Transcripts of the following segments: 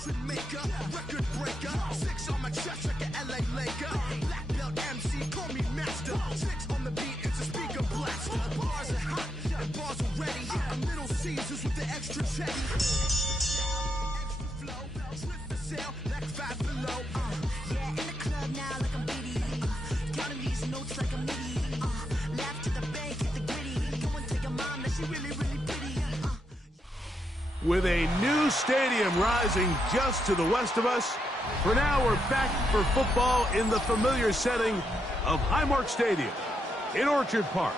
history maker, record breaker. 6 on my chest like an LA Laker. Black belt MC, call me master. 6 on the beat, it's a speaker blaster. Bars are hot and bars are ready. I'm Little Caesars with the extra chetty. Extra flow, slip for sale, like 5 below. Yeah, in the club now like I'm Biddy. Counting these notes like a MIDI. Laugh to the bank, hit the gritty. Go and tell your mom that she really, really pretty. With a new stadium rising just to the west of us, for now we're back for football in the familiar setting of Highmark Stadium in Orchard Park.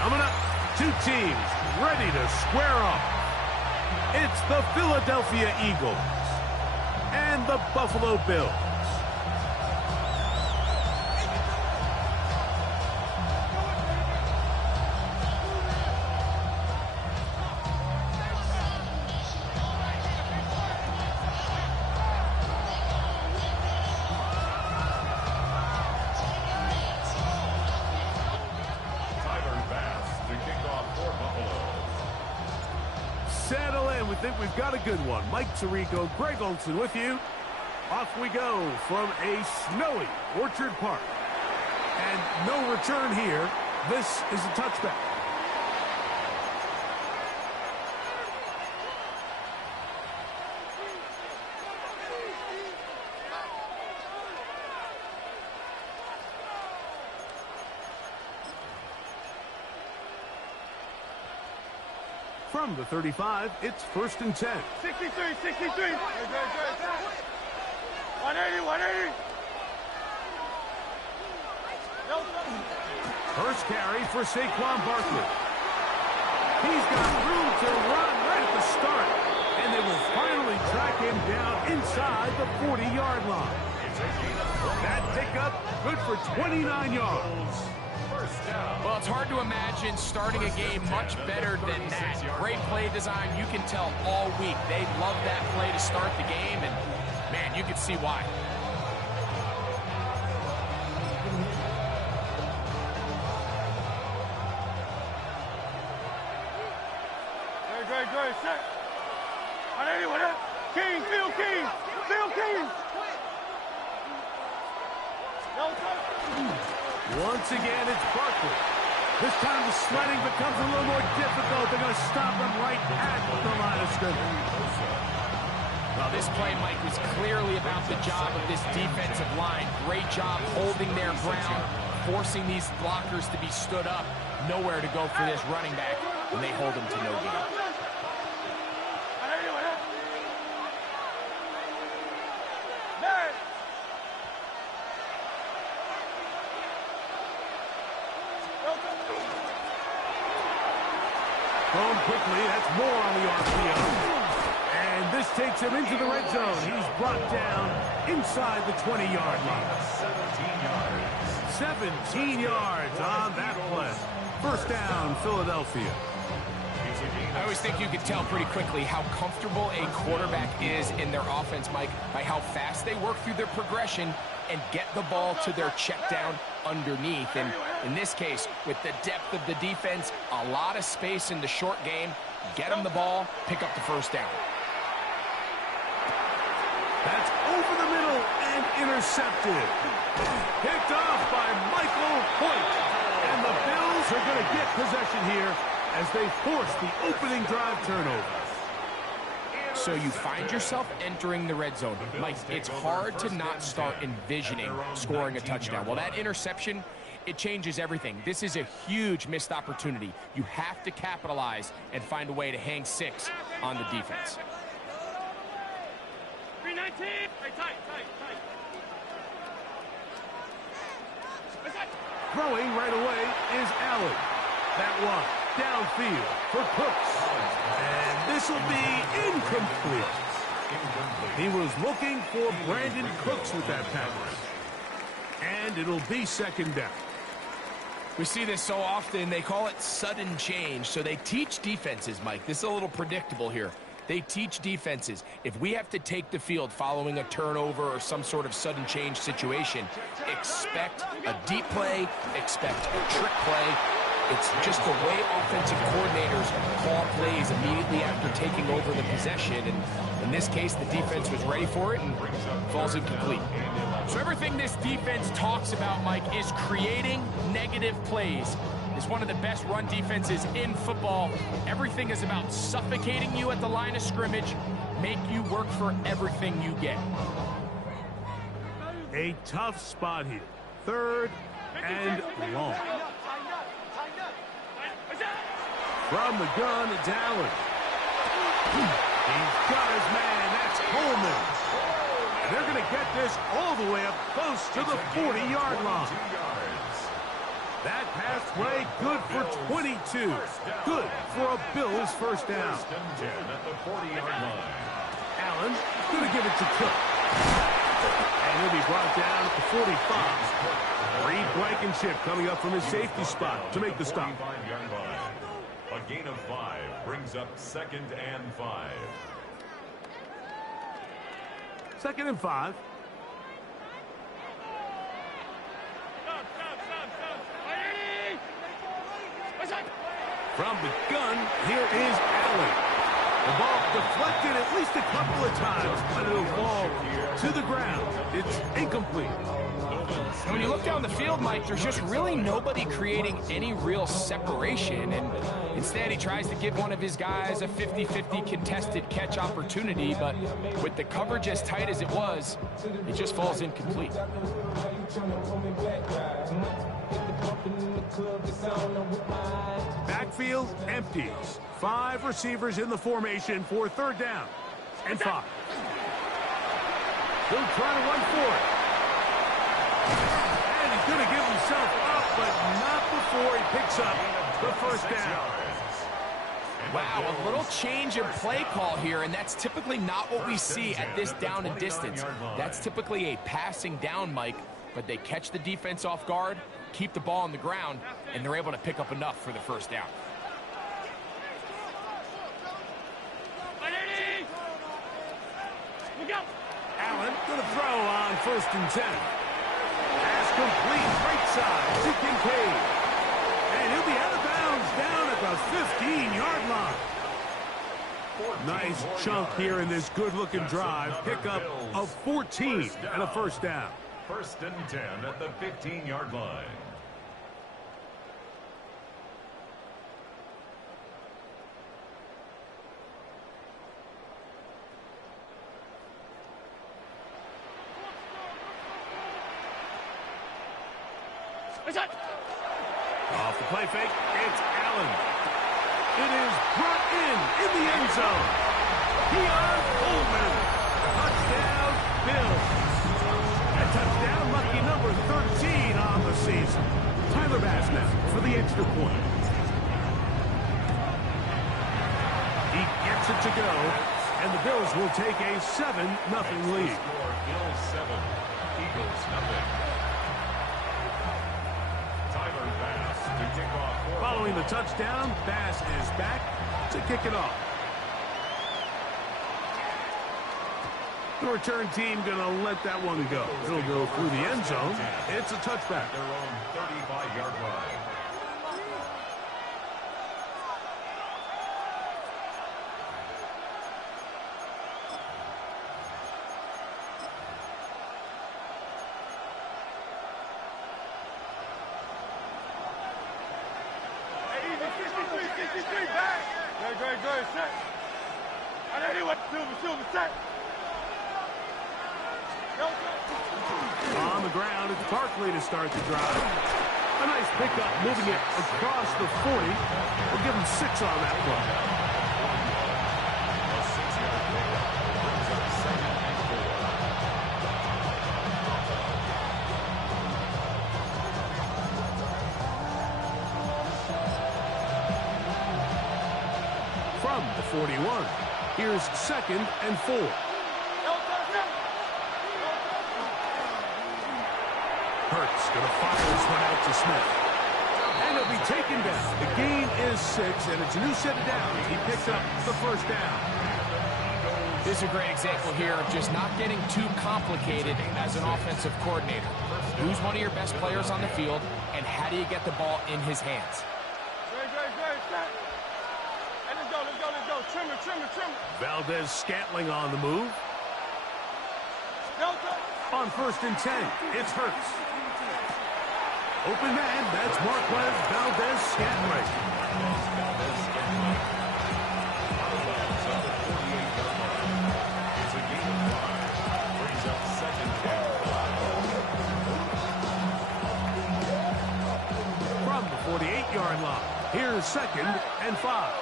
Coming up, 2 teams ready to square off. It's the Philadelphia Eagles and the Buffalo Bills. Settle in. We think we've got a good one. Mike Tirico, Greg Olson with you. Off we go from a snowy Orchard Park. And no return here. This is a touchback. From the 35, it's 1st and 10. 63, 63. 180, 180. First carry for Saquon Barkley. He's got room to run right at the start, and they will finally track him down inside the 40-yard line. That pickup good for 29 yards. Well, it's hard to imagine starting a game much better than that. Great play design. You can tell all week they love that play to start the game, and, man, you can see why. Great, set. 180, 180. King, Phil King. Phil King. Once again, it's Barkley. This time the sledding becomes a little more difficult. They're going to stop him right at the line of scrimmage. Well, this play, Mike, was clearly about the job of this defensive line. Great job holding their ground, forcing these blockers to be stood up. Nowhere to go for this running back, and they hold him to no gain. Thrown quickly, that's more on the RPO. And this takes him into the red zone. He's brought down inside the 20-yard line. 17 yards on that play. First down, Philadelphia. I always think you could tell pretty quickly how comfortable a quarterback is in their offense, Mike, by how fast they work through their progression and get the ball to their check down underneath. And in this case, with the depth of the defense, a lot of space in the short game, get them the ball, pick up the first down. That's over the middle and intercepted. Picked off by Michael Hoyt. And the Bills are going to get possession here as they force the opening drive turnover. So you find yourself entering the red zone. Mike, it's hard to not start envisioning scoring a touchdown. Well, that interception, it changes everything. This is a huge missed opportunity. You have to capitalize and find a way to hang 6 on the defense. 319. Tight. Throwing right away is Allen. That one downfield for Cooks. And this will be incomplete. He was looking for Brandon Cooks with that pass. And it'll be second down. We see this so often. They call it sudden change. So they teach defenses, Mike. This is a little predictable here. They teach defenses, if we have to take the field following a turnover or some sort of sudden change situation, expect a deep play, expect a trick play, It's just the way offensive coordinators call plays immediately after taking over the possession. And in this case, the defense was ready for it and falls incomplete. So everything this defense talks about, Mike, is creating negative plays. It's one of the best run defenses in football. Everything is about suffocating you at the line of scrimmage, make you work for everything you get. A tough spot here. 3rd and long. From the gun, it's Allen. He's got his man. That's Coleman. And they're going to get this all the way up close to the 40-yard line. That pass play, good for 22. Good for a Bills first down. At the 40-yard line. Allen going to give it to Cook. And he'll be brought down at the 45. Reed Blankenship coming up from his safety spot to make the stop. A gain of 5 brings up 2nd and 5. 2nd and 5. From the gun, here is Allen. The ball deflected at least a couple of times, but it'll fall to the ground. It's incomplete. And when you look down the field, Mike, there's just really nobody creating any real separation. And instead, he tries to give one of his guys a 50-50 contested catch opportunity. But with the coverage as tight as it was, it just falls incomplete. Backfield empties. 5 receivers in the formation for 3rd down and 5. He'll try to run for it. And he's going to give himself up, but not before he picks up the first down. Wow, a little change in play call here, and that's typically not what we see at this down and distance. That's typically a passing down, Mike, but they catch the defense off guard, keep the ball on the ground, and they're able to pick up enough for the first down. Allen going to throw on 1st and 10. Pass complete, right side to Kincaid. And he'll be out of bounds down at the 15-yard line. Nice chunk here in this good-looking drive. Pickup of 14 and a first down. 1st and 10 at the 15-yard line. Off the play fake, it's Allen. It is brought in the end zone. Keon Coleman. Touchdown, Bills. A touchdown, lucky number 13 on the season. Tyler Bass now for the extra point. He gets it to go, and the Bills will take a 7-0 lead. Bills 7, Eagles nothing. Following the touchdown, Bass is back to kick it off. The return team going to let that one go. It'll go through the end zone. It's a touchback. Their own 35-yard line. On the ground, it's Barkley to start the drive. A nice pickup, moving it across the 40. We'll give him 6 on that play. A 6-yard pickup brings up 2nd and 4. From the 41, here's 2nd and 4. Hurts going to fire this one out to Smith. And he'll be taken down. The gain is 6, and it's a new set of downs. He picks up the first down. This is a great example here of just not getting too complicated as an offensive coordinator. Who's one of your best players on the field, and how do you get the ball in his hands? Hey, let's go, let's go, let's go. Trimmer, trimmer, trimmer. Valdez Scantling on the move. On 1st and 10, it's Hurts. Open man, that's Marquez Valdez Scantling. It's a gain of 5. Brings up 2nd and 5. From the 48-yard line, here's 2nd and 5.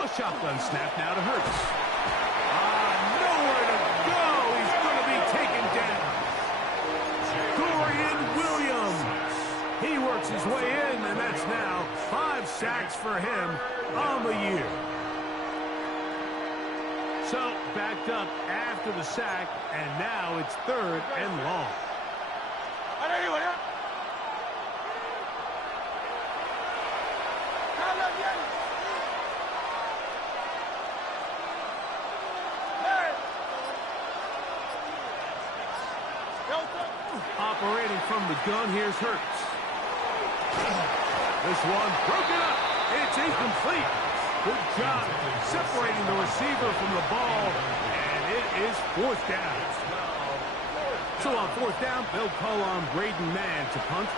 A shotgun snap now to Hurts. Nowhere to go. He's going to be taken down. Dorian Williams. He works his way in, and that's now 5 sacks for him on the year. So, backed up after the sack, and now it's 3rd and long. Operating from the gun, here's Hurts. This one broken up. It's incomplete. Good job separating the receiver from the ball, and it is 4th down. So on 4th down, they'll call on Braden Mann to punt.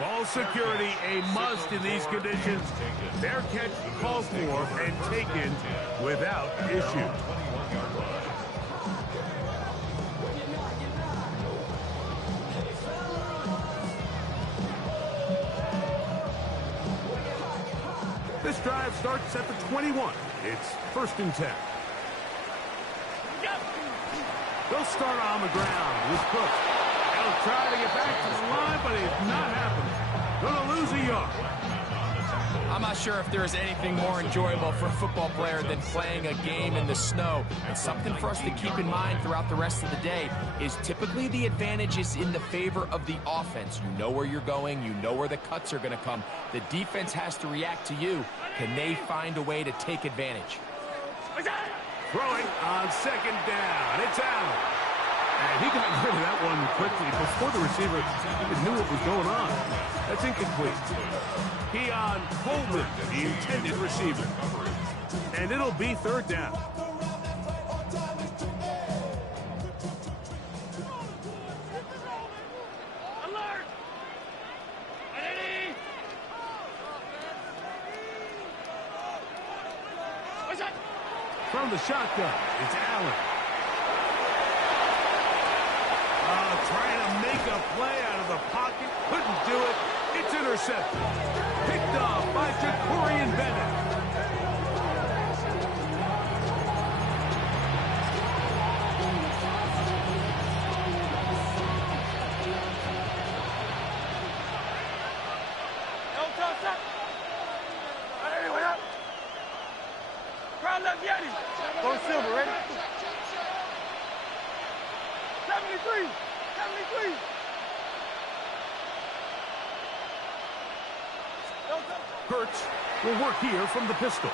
Ball security a must in these conditions. Their catch called for and taken without issue. This drive starts at the 21. It's 1st and 10. They'll start on the ground with Cook. They'll try to get back to the line, but it's not happening. Gonna lose a yard. I'm not sure if there is anything more enjoyable for a football player than playing a game in the snow. And something for us to keep in mind throughout the rest of the day is typically the advantage is in the favor of the offense. You know where you're going. You know where the cuts are going to come. The defense has to react to you. Can they find a way to take advantage? Throwing on 2nd down. It's Allen. And he got rid of that one quickly before the receiver even knew what was going on. That's incomplete. Keon Coleman, the intended receiver. And it'll be 3rd down. Alert! Ready? From the shotgun, it's Allen. Trying to make a play out of the pocket. Couldn't do it. It's intercepted. Picked off by Jacorian Bennett. Crowd left Yeti. Go Silver, ready? 73. 73. Hurts will work here from the pistol.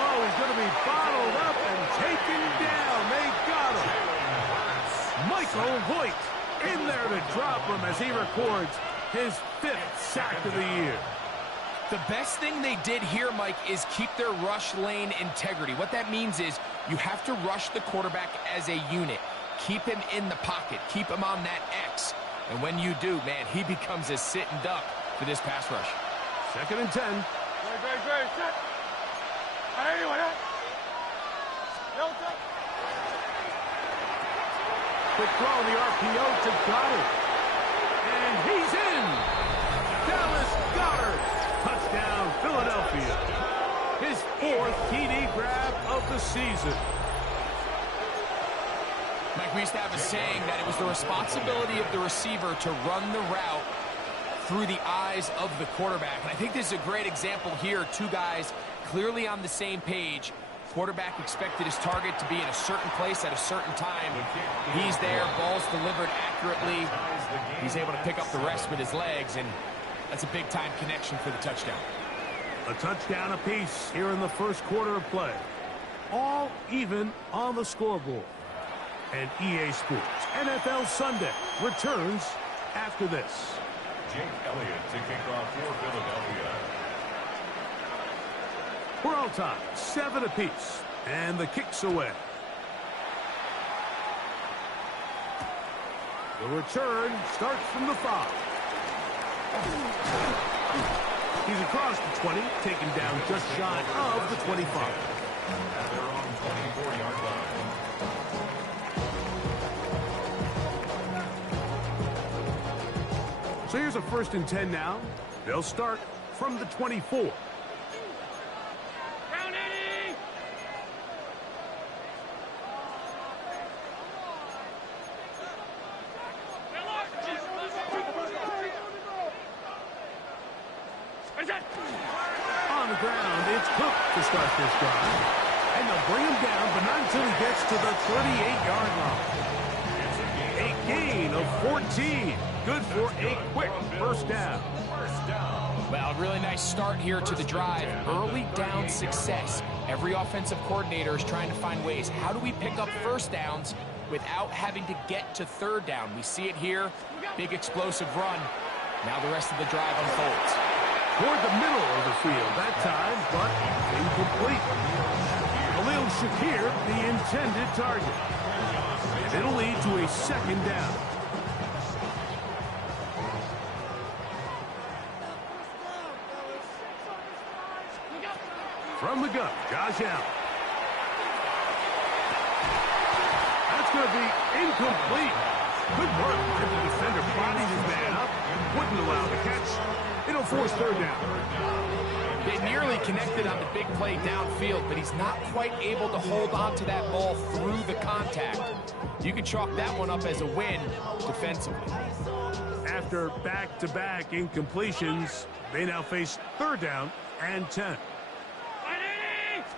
Oh, he's going to be bottled up and taken down. They got him. Michael Voigt in there to drop him as he records his 5th sack of the year. The best thing they did here, Mike, is keep their rush lane integrity. What that means is you have to rush the quarterback as a unit. Keep him in the pocket. Keep him on that X. And when you do, man, he becomes a sitting duck for this pass rush. 2nd and 10. Great, set. Quick throw in the RPO to Goddard. And he's in. Dallas Goddard. Touchdown, Philadelphia. His 4th TD grab of the season. Mike, we used to have a saying that it was the responsibility of the receiver to run the route through the eyes of the quarterback. And I think this is a great example here. 2 guys clearly on the same page. Quarterback expected his target to be in a certain place at a certain time. He's there, ball's delivered accurately. He's able to pick up the rest with his legs, and that's a big-time connection for the touchdown. A touchdown apiece here in the first quarter of play. All even on the scoreboard. And EA Sports NFL Sunday returns after this. Jake Elliott to kick off for Philadelphia. We're all tied, 7 apiece, and the kick's away. The return starts from the 5. He's across the 20, taken down just shy of the 25. At their own 24-yard line. So here's a 1st and 10 now. They'll start from the 24. On the ground, it's Cook to start this drive. And they'll bring him down, but not until he gets to the 38-yard line. A gain of 14. Good for a quick first down. Well, really nice start here to the drive. Early down success. Every offensive coordinator is trying to find ways. How do we pick up first downs without having to get to 3rd down? We see it here. Big explosive run. Now the rest of the drive unfolds. Toward the middle of the field that time, but incomplete. Khalil Shakir, the intended target. And it'll lead to a 2nd down. From the gun, Josh Allen. That's going to be incomplete. Good work. The defender bodied his man up. Wouldn't allow the catch. It'll force 3rd down. They nearly connected on the big play downfield, but he's not quite able to hold on to that ball through the contact. You can chalk that one up as a win defensively. After back-to-back incompletions, they now face 3rd down and 10.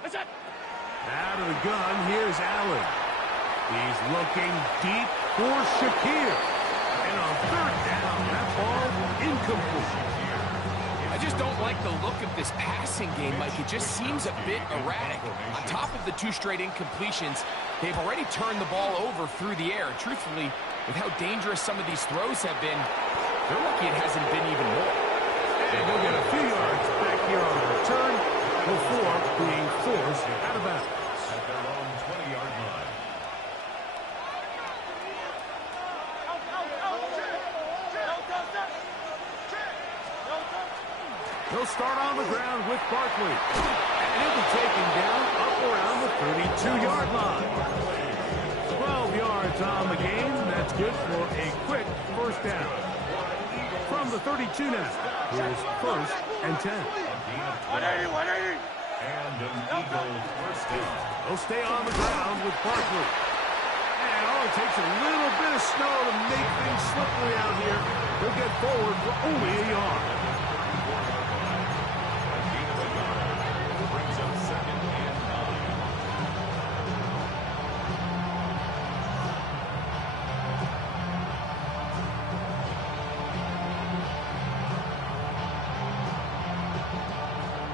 Out of the gun, here's Allen. He's looking deep for Shakir. And on 3rd down, that ball incomplete. I just don't like the look of this passing game, Mike. It just seems a bit erratic. On top of the 2 straight incompletions, they've already turned the ball over through the air. And truthfully, with how dangerous some of these throws have been, they're lucky it hasn't been even more. And they'll get a few yards back here on the return before being forced out of bounds. At their own 20-yard line. He'll start on the ground with Barkley. And he'll be taken down up around the 32-yard line. 12 yards on the game. That's good for a quick first down. From the 32 now, here's 1st and 10. 180. And an Eagle first down. They'll stay on the ground with Barkley. And all it takes a little bit of snow to make things slippery out here. They'll get forward for only a yard. Brings up 2nd and 9.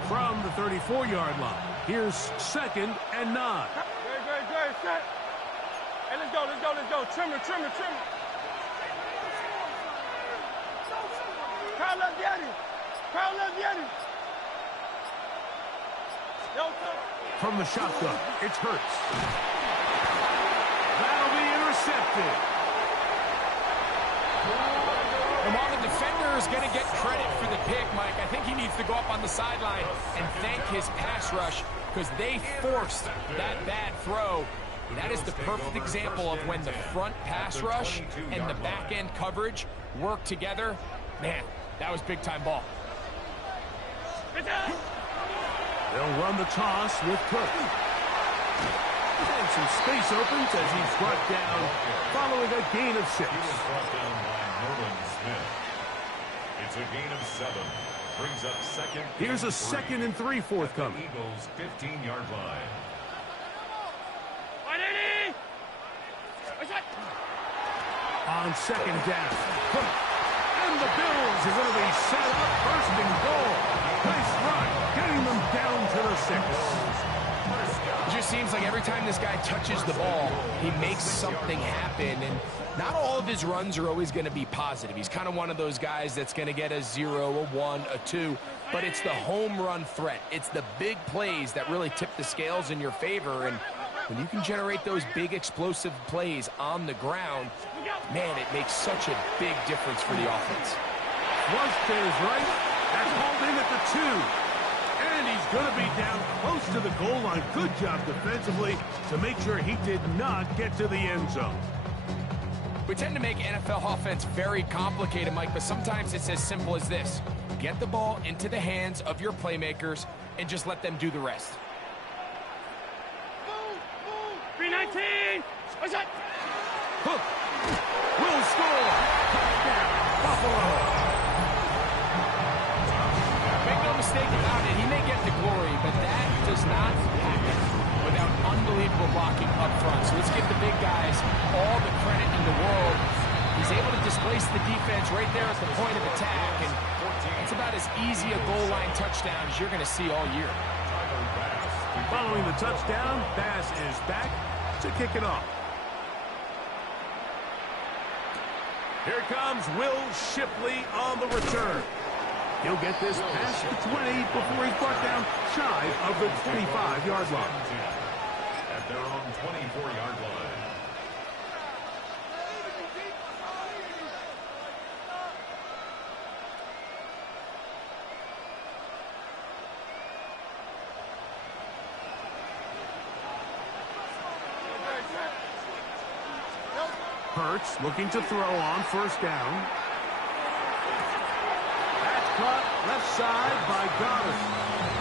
From the 34-yard line, here's 2nd and 9. Great, set. Hey, let's go. Trimmer. Crowd left Yeti. From the shotgun, it's Hurts. That'll be intercepted. And while the defender is going to get credit for the pick, Mike, I think he needs to go up on the sideline and thank his pass rush because they forced that bad throw. That is the perfect example of when the front pass rush and the back-end coverage work together. Man, that was big-time ball. They'll run the toss with Cook. And some space opens as he's brought down following a gain of 6. He was brought down by Nolan Smith. It's a gain of 7. Brings up 2nd. Here's a 2nd and 3 forthcoming. Eagles 15-yard line. On 2nd down, Cook. And the Bills are going to be set up 1st and goal. Nice run, getting them down to the 6. It just seems like every time this guy touches the ball, he makes something happen, and not all of his runs are always going to be positive. He's kind of one of those guys that's going to get a 0, a 1, a 2, but it's the home run threat. It's the big plays that really tip the scales in your favor, and when you can generate those big explosive plays on the ground, man, it makes such a big difference for the offense. Flush to his right. That's hauled in at the 2. And he's going to be down close to the goal line. Good job defensively to make sure he did not get to the end zone. We tend to make NFL offense very complicated, Mike, but sometimes it's as simple as this. Get the ball into the hands of your playmakers and just let them do the rest. 319! What's up? Hook will score. Touchdown, Buffalo. Make no mistake about it, he may get the glory, but that does not happen without unbelievable blocking up front. So let's give the big guys all the credit in the world. He's able to displace the defense right there at the point of attack, and it's about as easy a goal line touchdown as you're going to see all year. Following the touchdown, Bass is back to kick it off. Here comes Will Shipley on the return. He'll get this past the 20 before he's brought down shy of the 25-yard line. At their own 24-yard line. Hurts looking to throw on first down. That's caught left side by Goddard.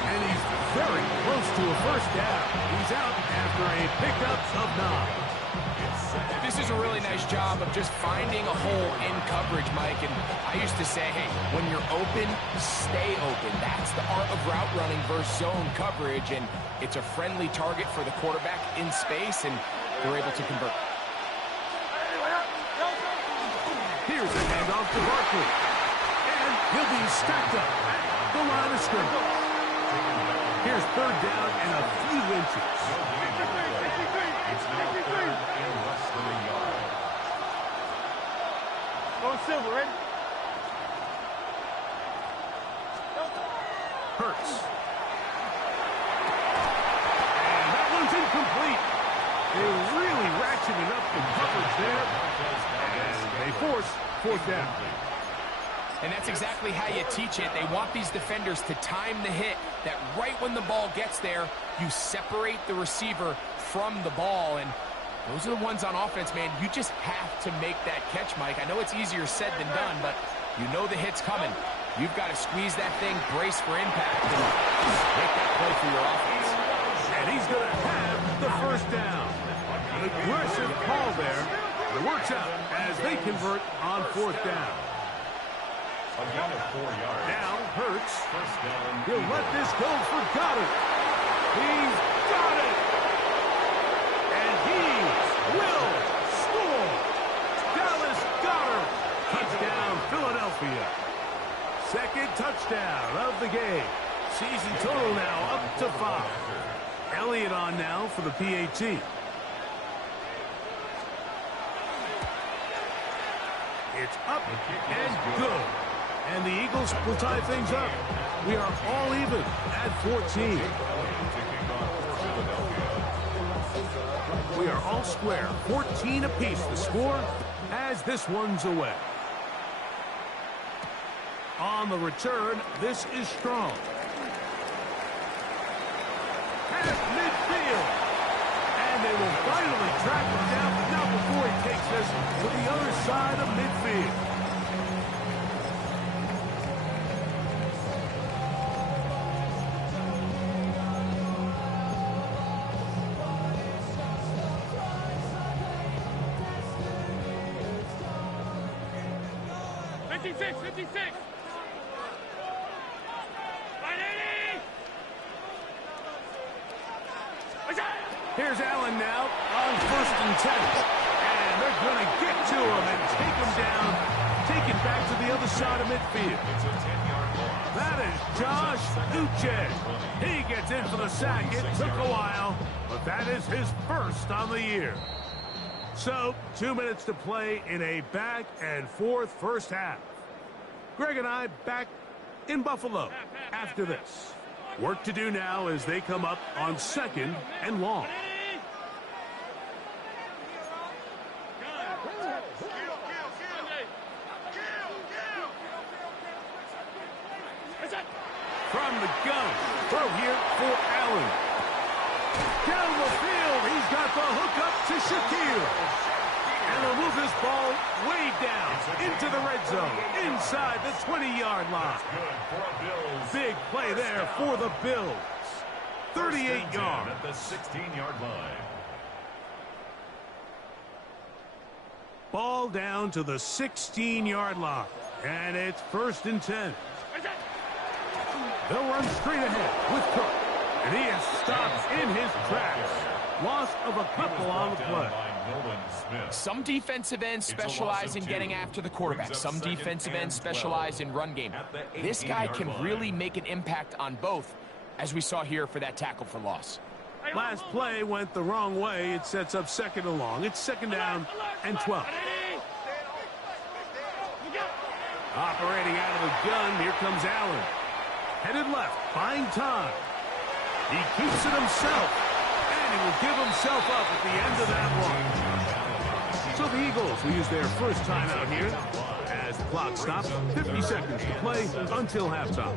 And he's very close to a first down. He's out after a pickup of 9. This is a really nice job of just finding a hole in coverage, Mike. And I used to say, hey, when you're open, stay open. That's the art of route running versus zone coverage. And it's a friendly target for the quarterback in space, and they're able to convert. Here's a handoff to Barkley. And he'll be stacked up at the line of scrimmage. Here's third down and a few inches. It's now third and less than a yard. Going silver, ready? Hurts. And that one's incomplete. They're really ratcheting up the coverage there. And they force fourth down. And that's exactly how you teach it. They want these defenders to time the hit, that right when the ball gets there, you separate the receiver from the ball. And those are the ones on offense, man. You just have to make that catch, Mike. I know it's easier said than done, but you know the hit's coming. You've got to squeeze that thing, brace for impact, and make that play for your offense. And he's going to have the first down. An aggressive call there. It works out as they convert on fourth down. A gain of 4 yards. Now Hurts. First down. He'll let this go for Goddard. He's got it. And he will score. Dallas Goddard. Touchdown, Philadelphia. Second touchdown of the game. Season total now up to 5. Elliott on now for the PAT. It's up and good. And the Eagles will tie things up. We are all even at 14. We are all square. 14 apiece the score as this one's away. On the return, this is strong. At midfield. And they will finally track him down, but not before he takes this to the other side of midfield. Here's Allen now on 1st and 10. And they're going to get to him and take him down to taken back to the other side of midfield. It's a 10-yard loss. That is Josh Uche. He gets in for the sack. It took a while, but that is his first on the year. So, 2 minutes to play in a back-and-forth first half. Greg and I back in Buffalo after this. Work to do now as they come up on 2nd and long. From the gun, throw here for Allen. Down the field, he's got the hook up to Shaquille. And he'll move this ball way down into the red zone, inside the 20-yard line. Big play there for the Bills. 38 yards. At the 16-yard line. Ball down to the 16-yard line. And it's 1st and 10. They'll run straight ahead with Cook. And he is stopped in his tracks. Loss of a couple on the play. Some defensive ends specialize in getting after the quarterback. Some defensive ends specialize in run game. This guy can really make an impact on both, as we saw here for that tackle for loss. Last play went the wrong way. It sets up 2nd and long. It's 2nd down and 12. Operating out of the gun, here comes Allen. Headed left, buying time. He keeps it himself, and he will give himself up at the end of that one. So the Eagles will use their first timeout here as the clock stops. 50 seconds to play until halftime.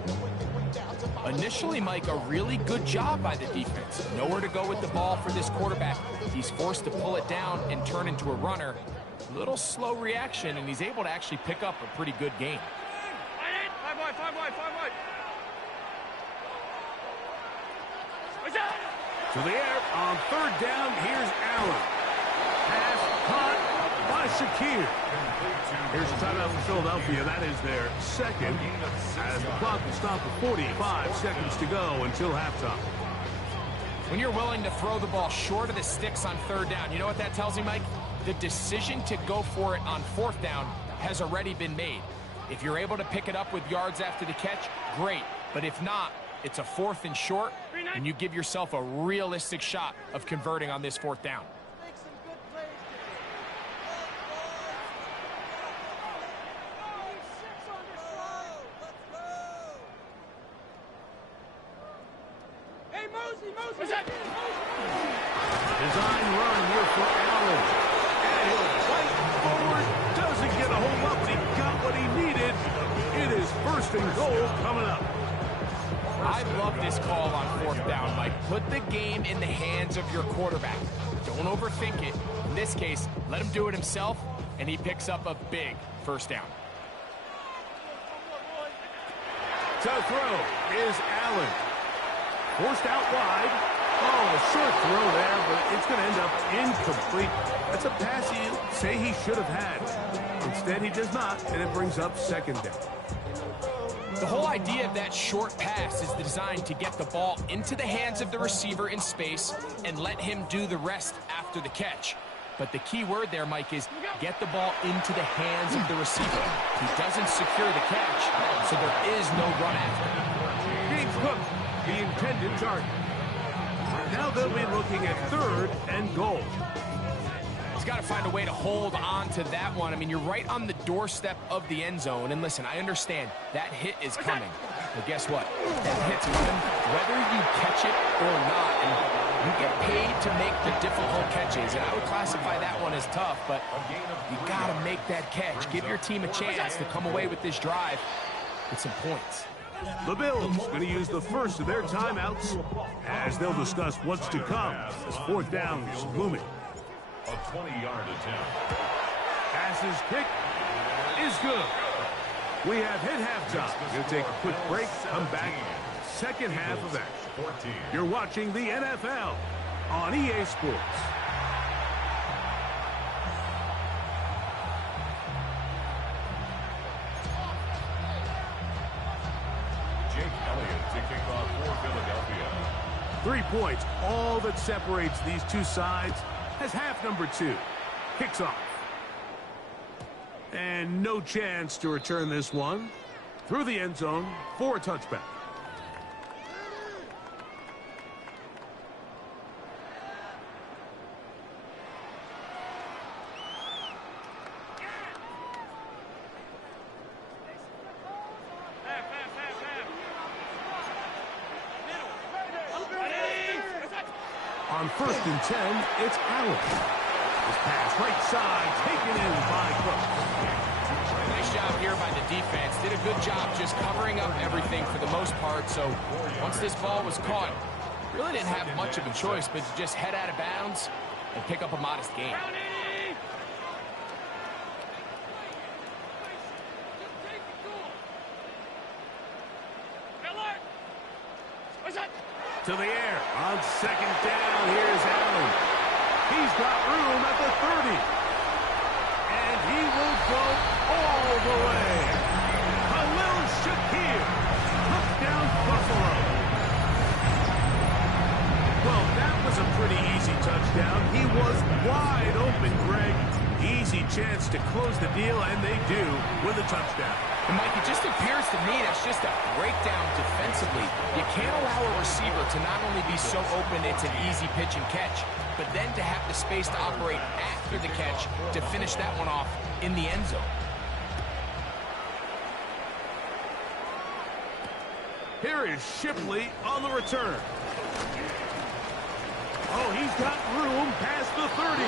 Initially, Mike, a really good job by the defense. Nowhere to go with the ball for this quarterback. He's forced to pull it down and turn into a runner. Little slow reaction, and he's able to actually pick up a pretty good game. Five wide. To the air on 3rd down. Here's Allen. Pass caught by Shakir. Here's a timeout for Philadelphia. That is their 2nd. As the clock will stop at 45 seconds to go until halftime. When you're willing to throw the ball short of the sticks on 3rd down, you know what that tells me, Mike? The decision to go for it on 4th down has already been made. If you're able to pick it up with yards after the catch, great. But if not, it's a 4th and short, and you give yourself a realistic shot of converting on this 4th down. Design run here for Allen. And he'll fight forward. Doesn't get a hold up, but he got what he needed. It is 1st and goal coming up. I love this call on 4th down, Mike. Put the game in the hands of your quarterback. Don't overthink it. In this case, let him do it himself, and he picks up a big 1st down. To throw is Allen. Forced out wide. Oh, a short throw there, but it's going to end up incomplete. That's a pass you say he should have had. Instead, he does not, and it brings up 2nd down. The whole idea of that short pass is designed to get the ball into the hands of the receiver in space and let him do the rest after the catch. But the key word there, Mike, is get the ball into the hands of the receiver. He doesn't secure the catch, so there is no run after. James Cook, the intended target. Now they'll be looking at 3rd and goal. He's got to find a way to hold on to that one. I mean, you're right on the doorstep of the end zone. And listen, I understand that hit is coming. But guess what? That hit's coming whether you catch it or not. And you get paid to make the difficult catches. And I would classify that one as tough, but you got to make that catch. Give your team a chance to come away with this drive with some points. The Bills going to use the first of their timeouts as they'll discuss what's to come as 4th down is looming. A 20-yard attempt. Passes kick is good. We have hit halftime. We're going to take a quick break, come back, 2nd half of action. You're watching the NFL on EA Sports. To kick off for Philadelphia. 3 points, all that separates these two sides, as half number 2 kicks off. And no chance to return this one through the end zone for a touchback. On 1st and 10, it's Allen. This pass right side taken in by Cook. Nice job here by the defense. Did a good job just covering up everything for the most part. So once this ball was caught, really didn't have much of a choice but to just head out of bounds and pick up a modest gain. To the air on 2nd down. Here's Allen. He's got room at the 30. And he will go all the way. Khalil Shakir. Touchdown Buffalo. Well, that was a pretty easy touchdown. He was wide open, Greg. Easy chance to close the deal, and they do with a touchdown. And Mike, it just appears to me that's just a breakdown defensively. You can't allow a receiver to not only be so open it's an easy pitch and catch, but then to have the space to operate after the catch to finish that one off in the end zone. Here is Shipley on the return. Oh, he's got room past the 30.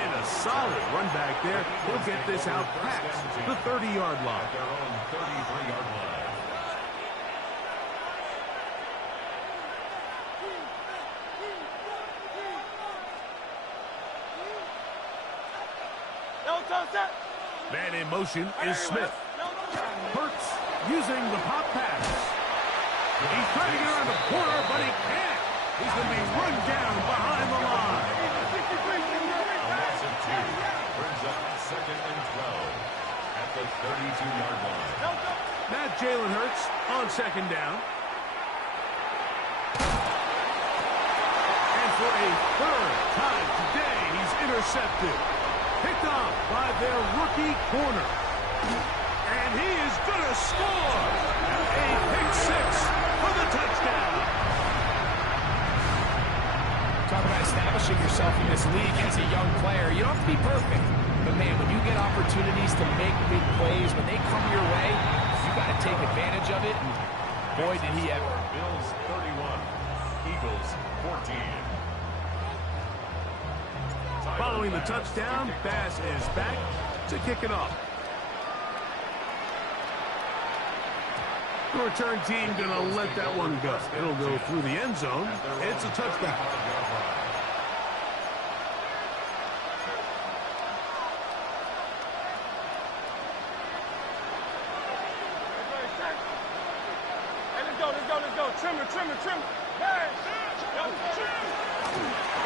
And a solid run back there. He'll get this out past the 30-yard line. Their own 33-yard line. Man in motion is Smith. Hurts using the pop pass. He's trying to get around the corner, but he can't. He's going to be run down behind the line. A loss of 2 brings up 2nd and 12 at the 32-yard line. Now Jalen Hurts on 2nd down. And for a 3rd time today, he's intercepted. Picked off by their rookie corner. And he is going to score. A pick-6 for the touchdown. Talk about establishing yourself in this league as a young player. You don't have to be perfect. But, man, when you get opportunities to make big plays, when they come your way, you got to take advantage of it. And boy, did he ever. Bills 31, Eagles 14. Following the touchdown, Bass is back to kick it off. The return team going to let that one go. It'll go through the end zone. It's a touchback. Let's go. Trim.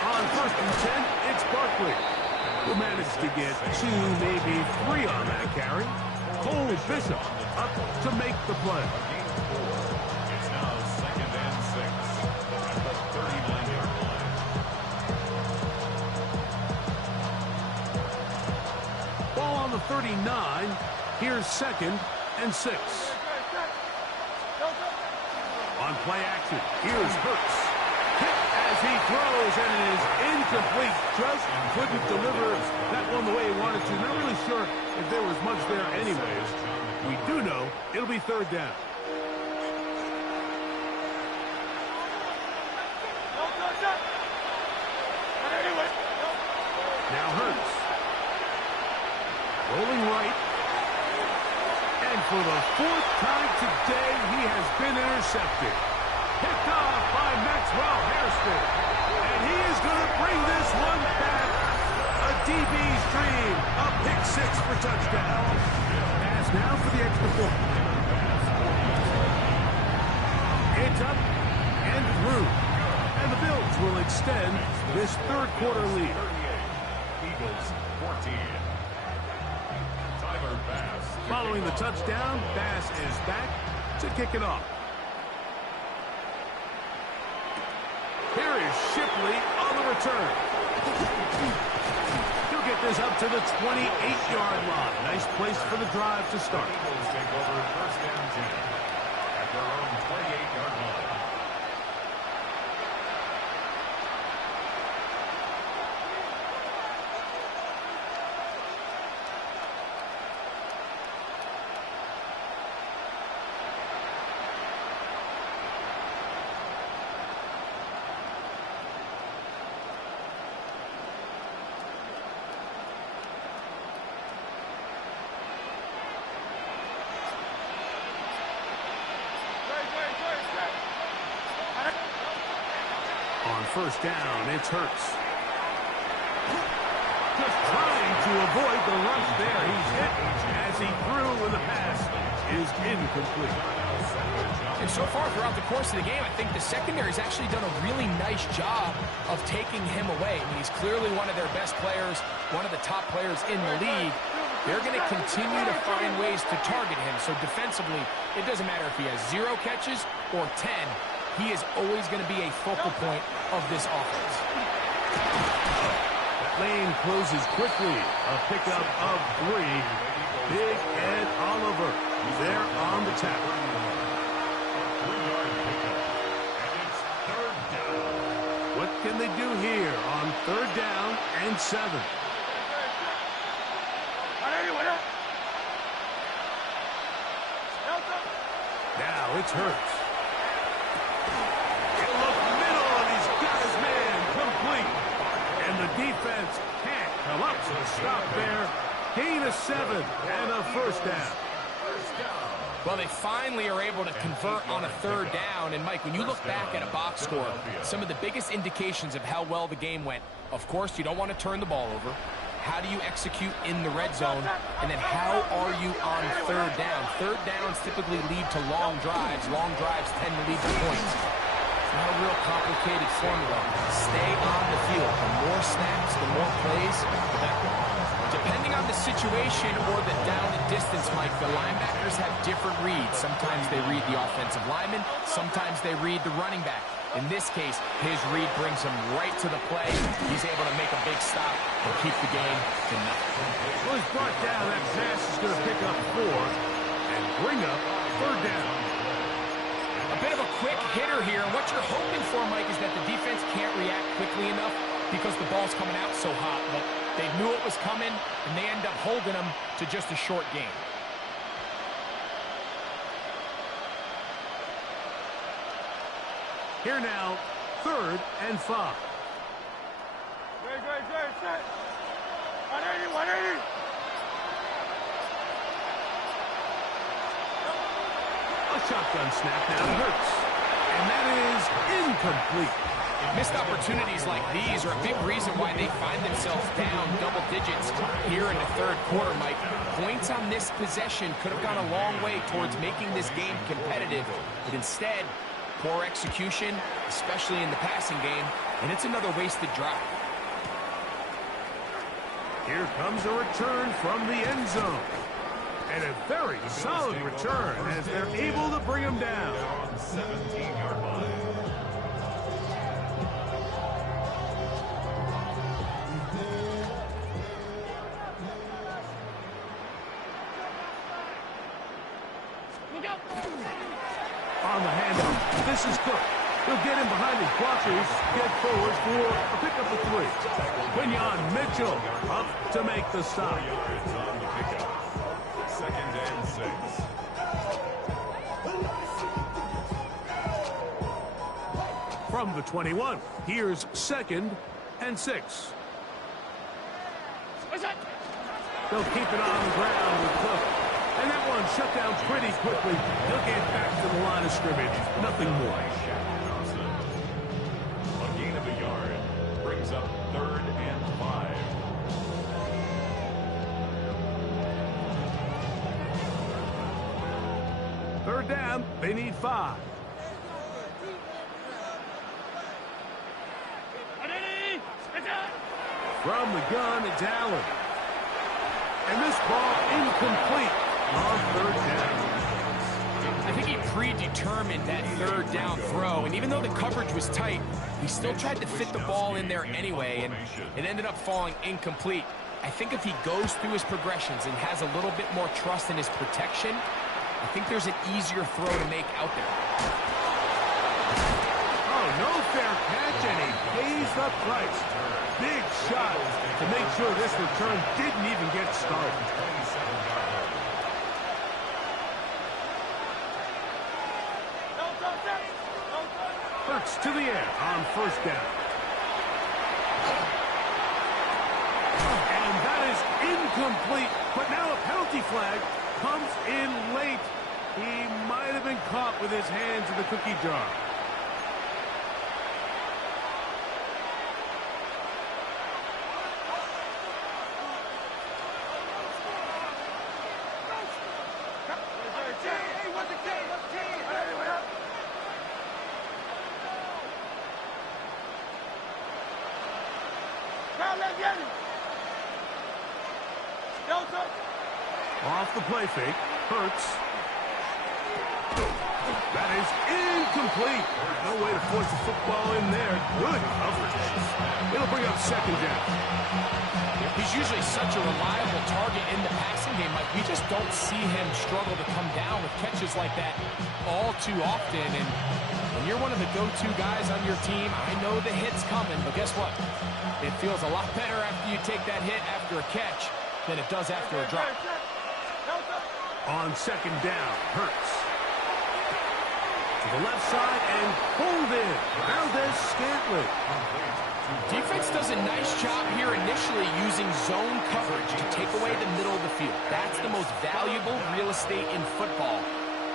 On 1st and 10, it's Barkley, who managed to get 2, maybe 3 on that carry. Cole Bishop up to make the play. It's now 2nd and 6 at the 39-yard line. Ball on the 39. Here's 2nd and 6. On play action, here's Hurts. Hit as he throws, and it is incomplete. Just couldn't deliver that one the way he wanted to. Not really sure if there was much there anyways. We do know it'll be 3rd down. Now Hurts. Rolling right. And for the 4th time today, he has been intercepted. Picked off by Maxwell Hairston. And he is going to bring this one back. A DB's dream. A pick-6 for touchdown. Pass now for the extra point. It's up and through. And the Bills will extend this 3rd quarter lead. 38, Eagles 14. Tyler Bass. Following the touchdown, Bass is back to kick it off. Here is Shipley on the return. He'll get is up to the 28-yard line. Nice place for the drive to start. Eagles take over first and 10 at their own 28-yard line. On first down, it's Hurts. Just trying to avoid the rush there. He's hit as he threw when the pass is incomplete. And so far throughout the course of the game, I think the secondary's actually done a really nice job of taking him away. I mean, he's clearly one of their best players, one of the top players in the league. They're going to continue to find ways to target him. So defensively, it doesn't matter if he has 0 catches or 10. He is always going to be a focal point of this offense. That lane closes quickly. A pickup of 3. Big Ed Oliver there on the tackle. 3-yard pickup, and it's third down. What can they do here on third down and 7? Now it's Hurts. He'll look middle, and he's got his man complete. And the defense can't come up to the stop there. Gain of 7 and a first down. Well, they finally are able to convert on a third down. And, Mike, when you look back at a box score, some of the biggest indications of how well the game went, of course, you don't want to turn the ball over. How do you execute in the red zone? And then how are you on third down? Third downs typically lead to long drives. Long drives tend to lead to points. It's not a real complicated formula. Stay on the field. The more snaps, the more plays, the better. Depending on the situation or the down and distance, Mike, the linebackers have different reads. Sometimes they read the offensive lineman. Sometimes they read the running back. In this case, his read brings him right to the play. He's able to make a big stop and keep the game to nothing. Well, he's brought down. That pass is going to pick up 4 and bring up third down. A bit of a quick hitter here. And what you're hoping for, Mike, is that the defense can't react quickly enough because the ball's coming out so hot. But they knew it was coming, and they end up holding them to just a short game. Here now, third and 5. Set. 180. A shotgun snap now to Hurts. And that is incomplete. Missed opportunities like these are a big reason why they find themselves down double digits here in the third quarter, Mike. Points on this possession could have gone a long way towards making this game competitive, but instead, poor execution, especially in the passing game, and it's another wasted drive. Here comes a return from the end zone. And a very solid return as they're able to bring him down. 17-yard line. On the handoff, this is Cook. He'll get in behind his blockers, get forward for a pickup of 3. Quinyon Mitchell up to make the stop. 4 yards on the pickup. Second and 6. From the 21, here's second and 6. They'll keep it on the ground with Cook. And that one shut down pretty quickly. He'll get back to the line of scrimmage. Nothing more. A gain of a yard brings up third and 5. Third down, they need 5. From the gun, it's Allen. And this ball incomplete on third down. I think he predetermined that third down throw, and even though the coverage was tight, he still tried to fit the ball in there anyway, and it ended up falling incomplete. I think if he goes through his progressions and has a little bit more trust in his protection, I think there's an easier throw to make out there. Oh, no fair catch, and he pays the price. Big shot to make sure this return didn't even get started. Hurts to the air on first down. And that is incomplete, but now a penalty flag comes in late. He might have been caught with his hands in the cookie jar. Off the play fake. Hurts. That is incomplete. No way to force the football in there. Good coverage. It'll bring up second down. He's usually such a reliable target in the passing game. Like, we just don't see him struggle to come down with catches like that all too often. And when you're one of the go-to guys on your team, I know the hit's coming, but guess what? It feels a lot better after you take that hit after a catch than it does after a drop. On second down, Hurts. To the left side and pulled in. Valdez-Scantling. Defense does a nice job here initially using zone coverage to take away the middle of the field. That's the most valuable real estate in football.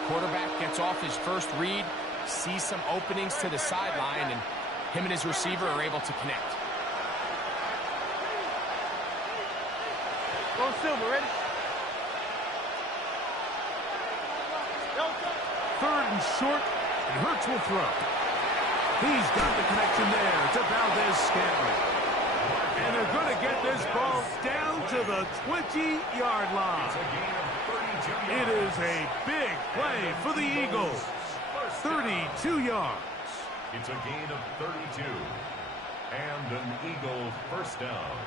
Quarterback gets off his first read, sees some openings to the sideline, and him and his receiver are able to connect. Go Silver, ready? Third and short, and Hurts will throw. He's got the connection there to Valdez-Scantling. And they're going to get this ball down to the 20-yard line. It is a big play for the Eagles. 32 yards. It's a gain of 32. And an Eagle first down.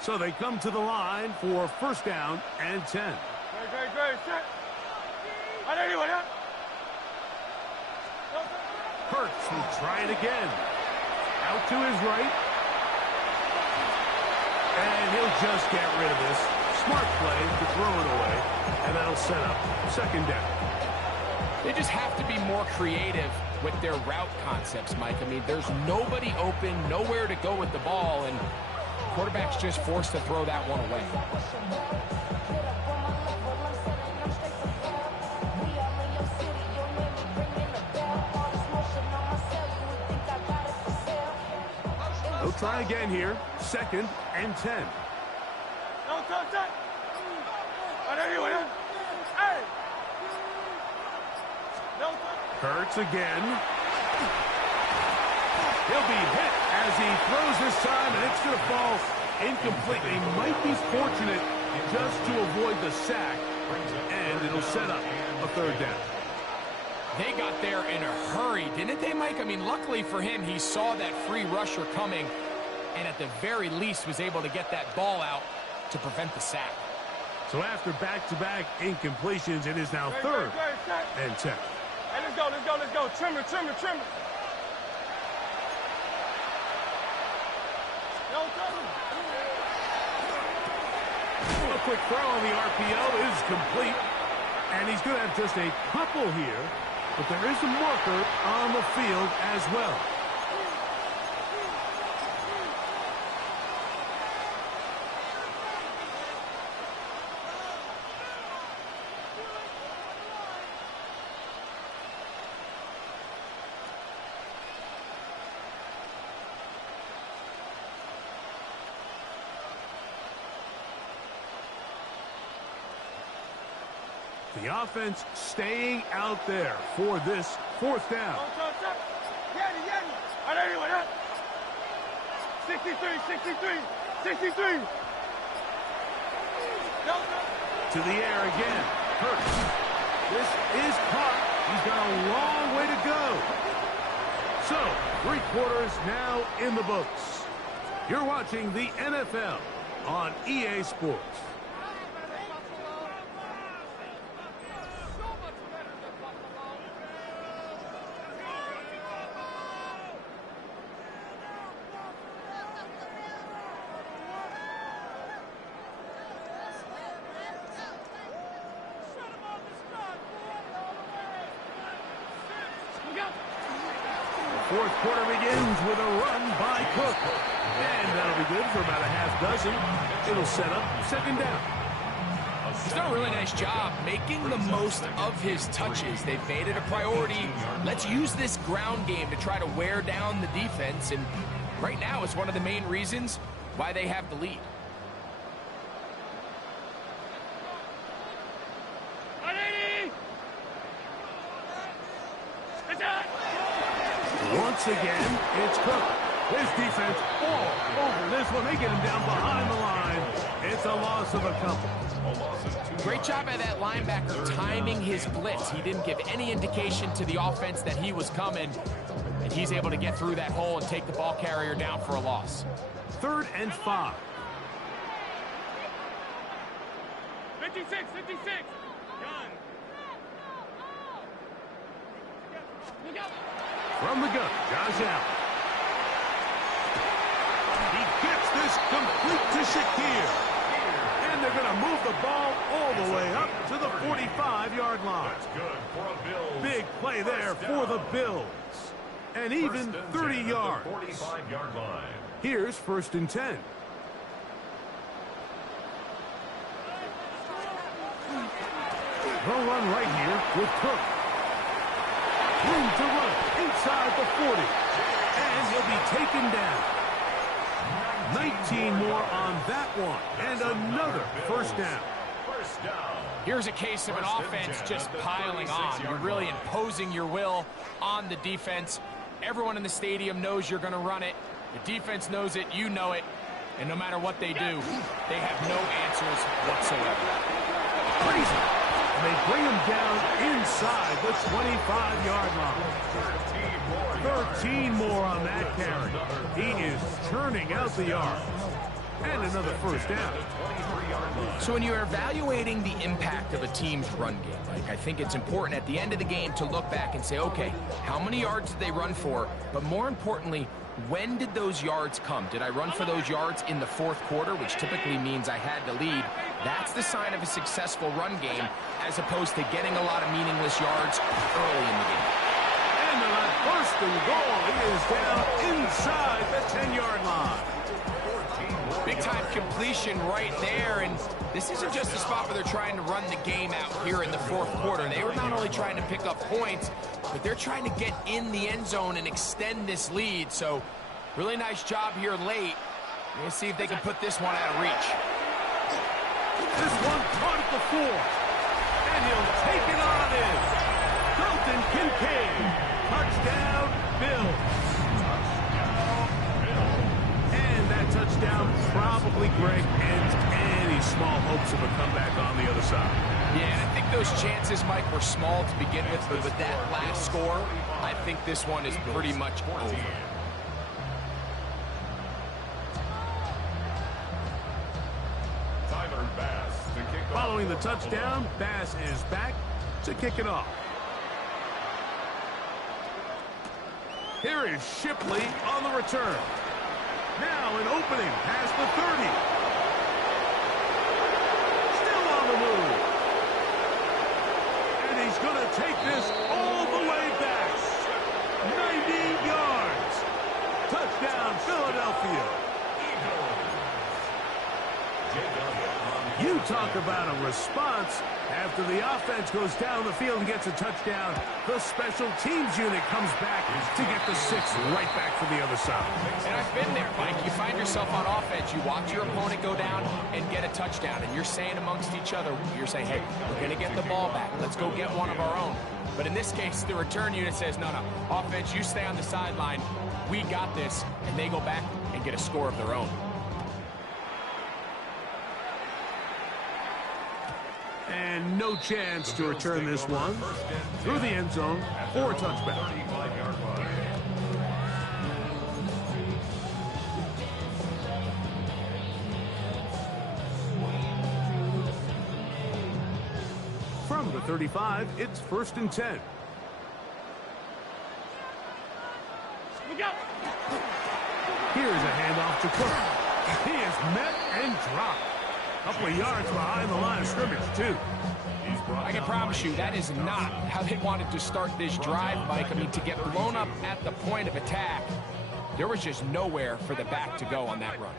So they come to the line for first down and 10. Great, set. Hurts will try it again. Out to his right. And he'll just get rid of this. Smart play to throw it away. And that'll set up second down. They just have to be more creative with their route concepts, Mike. I mean, there's nobody open, nowhere to go with the ball, and quarterback's just forced to throw that one away. They'll try again here. Second and 10. Hurts again. He'll be hit as he throws this time, and it's going to fall incomplete. They might be fortunate just to avoid the sack, and it'll set up a third down. They got there in a hurry, didn't they, Mike? I mean, luckily for him, he saw that free rusher coming, and at the very least was able to get that ball out to prevent the sack. So after back-to-back incompletions, it is now third and 10. Hey, let's go. Trimmer. A quick throw on the RPO is complete. And he's going to have just a couple here, but there is a marker on the field as well. The offense staying out there for this fourth down. 63. To the air again. Hurts. This is caught. He's got a long way to go. So, 3 quarters now in the books. You're watching the NFL on EA Sports. Fourth quarter begins with a run by Cook. And that'll be good for about a half dozen. It'll set up second down. He's done a really nice job making the most of his touches. They've made it a priority. Let's use this ground game to try to wear down the defense. And right now it's one of the main reasons why they have the lead. Once again, it's Cook. His defense all over this one. They get him down behind the line. It's a loss of a couple. Great job by that linebacker timing his blitz. He didn't give any indication to the offense that he was coming, and he's able to get through that hole and take the ball carrier down for a loss. 3rd and 5. 56, 56. Gun. From the gun, Josh Allen. He gets this complete to Shakir. And they're going to move the ball all the way up to the 45-yard line. That's good for a Bills. Big play there for the Bills. And even 30 yards. 45-yard line. Here's 1st and 10. They'll run right here with Cook. Room to run inside the 40. And he'll be taken down. 19 more on that one. And another first down. First down. Here's a case of an offense just piling on. You're really imposing your will on the defense. Everyone in the stadium knows you're going to run it. The defense knows it. You know it. And no matter what they do, they have no answers whatsoever. Crazy. And they bring him down inside the 25-yard line. 13 more on that carry. He is churning out the yards. And another first down. So when you're evaluating the impact of a team's run game, Mike, I think it's important at the end of the game to look back and say, okay, how many yards did they run for? But more importantly, when did those yards come? Did I run for those yards in the 4th quarter, which typically means I had the lead? That's the sign of a successful run game, as opposed to getting a lot of meaningless yards early in the game. And the 1st and goal. He is down inside the 10-yard line. Big-time completion right there, and this isn't just a spot where they're trying to run the game out here in the 4th quarter. They were not only trying to pick up points, but they're trying to get in the end zone and extend this lead. So, really nice job here late. Let's see if they can put this one out of reach. This one caught at the 4. And he'll take it on in. Dalton Kincaid. Touchdown, Bills. Touchdown probably, Greg, ends any small hopes of a comeback on the other side. Yeah, and I think those chances, Mike, were small to begin with, but with that last score, I think this one is pretty much over. Following the touchdown, Bass is back to kick it off. Here is Shipley on the return. Now an opening past the 30. Still on the move. And he's going to take this all the way back. 90 yards. Touchdown, Philadelphia. You talk about a response. After the offense goes down the field and gets a touchdown, the special teams unit comes back to get the 6 right back for the other side. And I've been there, Mike. You find yourself on offense, you watch your opponent go down and get a touchdown, and you're saying amongst each other, you're saying, hey, we're going to get the ball back. Let's go get one of our own. But in this case, the return unit says, no, offense, you stay on the sideline. We got this. And they go back and get a score of their own. And no chance to return this one through the end zone for a touchback. 35, it's 1st and 10. Here's a handoff to Cook. He is met and dropped. A couple of yards behind the line of scrimmage, too. I can promise you that is not how they wanted to start this drive, Mike. I mean, to get blown up at the point of attack, there was just nowhere for the back to go on that run.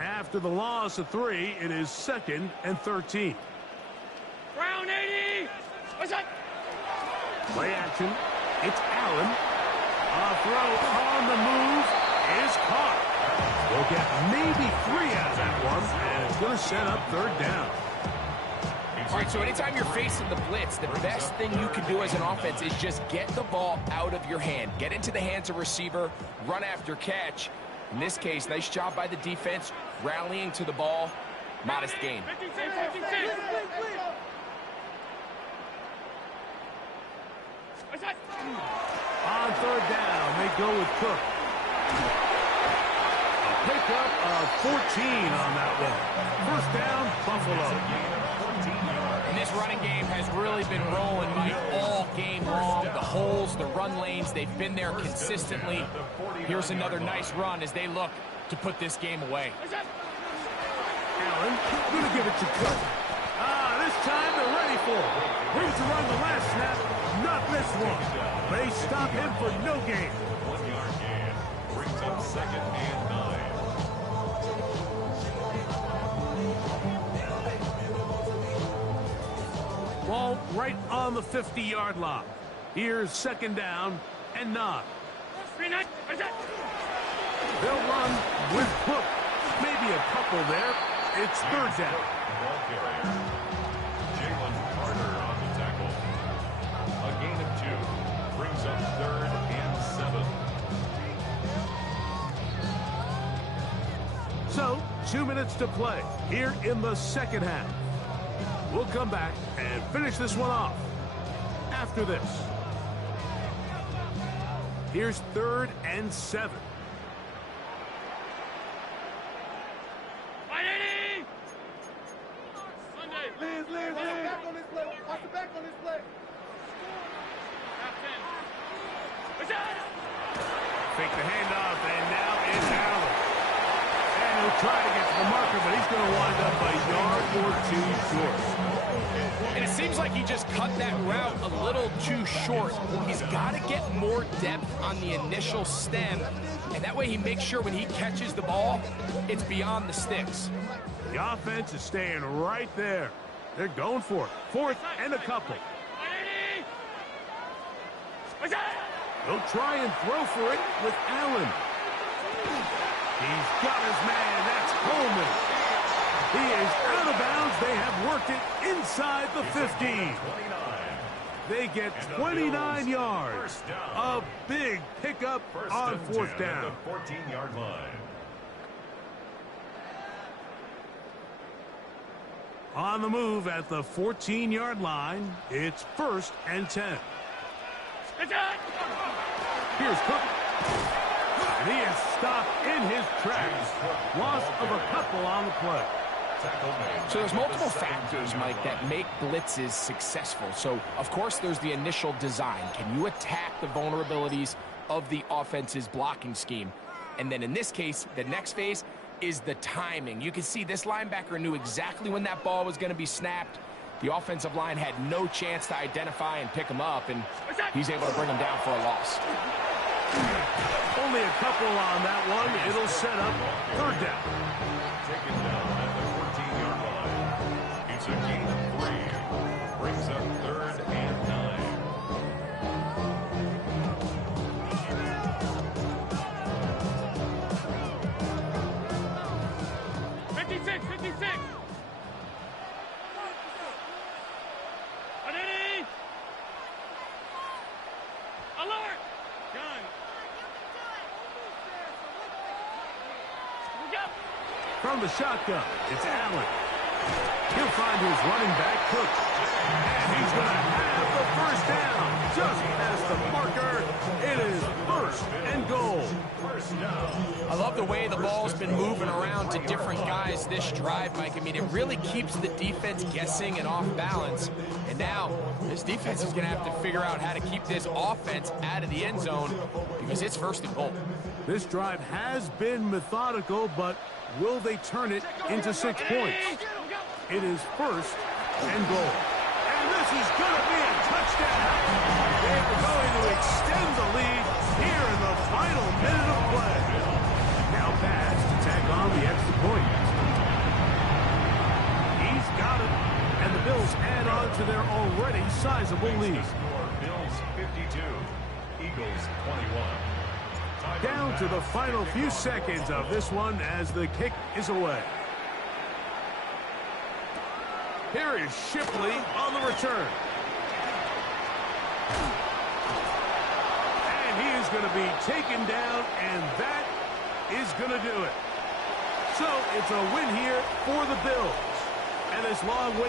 After the loss of 3, it is 2nd and 13. Round 80. What's that? Play action. It's Allen. A throw on the move is caught. They'll get maybe 3 out of that one, and it's going to set up 3rd down. All right, so anytime you're facing the blitz, the best thing you can do as an offense is just get the ball out of your hand. Get into the hands of receiver, run after catch. In this case, nice job by the defense, rallying to the ball. Modest gain. 56, 56. What's that? On 3rd down, they go with Cook. A pickup of 14 on that one. 1st down, Buffalo. And this running game has really been rolling, Mike, all game long. The holes, the run lanes, they've been there consistently. Here's another nice run as they look to put this game away. Allen, going to give it to Cook. This time they're ready for it. Here's to run the last snap, not this one. They stop him for no gain. 1-yard gain brings up 2nd and 9. Ball right on the 50-yard line. Here's 2nd down and 9. They'll run with Cook. Maybe a couple there. It's 3rd down. Ball carrier. Jalen Carter on the tackle. A gain of 2 brings up 3rd and 7. So, 2 minutes to play here in the 2nd half. We'll come back and finish this one off after this. Here's 3rd and 7. Liz. Back on this play. Watch the back on this play. Fake the handoff, and now it's Allen. And he'll try to get to the marker, but he's going to wind up a yard or 2 short. And it seems like he just cut that route a little too short. He's got to get more depth on the initial stem, and that way he makes sure when he catches the ball, it's beyond the sticks. The offense is staying right there. They're going for it. 4th and a couple. They'll try and throw for it with Allen. He's got his man. That's Coleman. He is out of bounds. They have worked it inside the 15. They get 29 yards. A big pickup on 4th down. At the 14-yard line. On the move at the 14-yard line, it's 1st and 10. Here's Cook. And he is stopped in his tracks. Loss of a couple on the play. So there's multiple factors, Mike, that make blitzes successful. So, of course, there's the initial design. Can you attack the vulnerabilities of the offense's blocking scheme? And then in this case, the next phase is the timing. You can see this linebacker knew exactly when that ball was going to be snapped. The offensive line had no chance to identify and pick him up, and he's able to bring him down for a loss. Only a couple on that one. It'll set up 3rd down. Taken down at the 14-yard line. It's a gain of 3. Brings up 3rd and 9. 56, 56. Alert! Gun. From the shotgun, it's Allen. He'll find his running back, Cook. And he's going to have the first down. Just past the marker. It is 1st and goal. I love the way the ball's been moving around to different guys this drive, Mike. I mean, it really keeps the defense guessing and off balance. And now this defense is going to have to figure out how to keep this offense out of the end zone because it's 1st and goal. This drive has been methodical, but will they turn it into 6 points? It is 1st and goal. And this is going to be a touchdown. They're going to extend the lead here in the final minute of play. Now pass to tack on the extra point. He's got it, and the Bills add on to their already sizable lead. Bills 52, Eagles 21. Down to the final few seconds of this one as the kick is away. Here is Shipley on the return. And he is going to be taken down, and that is going to do it. So it's a win here for the Bills. And this long wait.